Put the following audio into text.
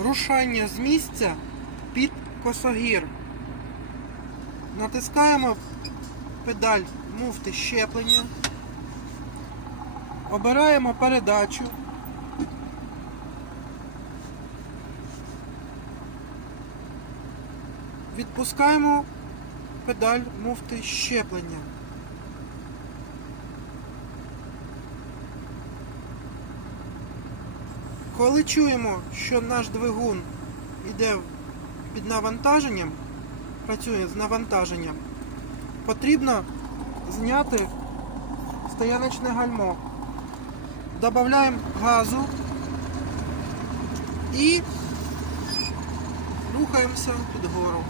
рушання з місця під косогір. Натискаємо педаль муфти щеплення. Обираємо передачу. Відпускаємо педаль муфти щеплення. Коли чуємо, що наш двигун йде під навантаженням, працює з навантаженням, потрібно зняти стояночне гальмо. Додаємо газу і рухаємося під гору.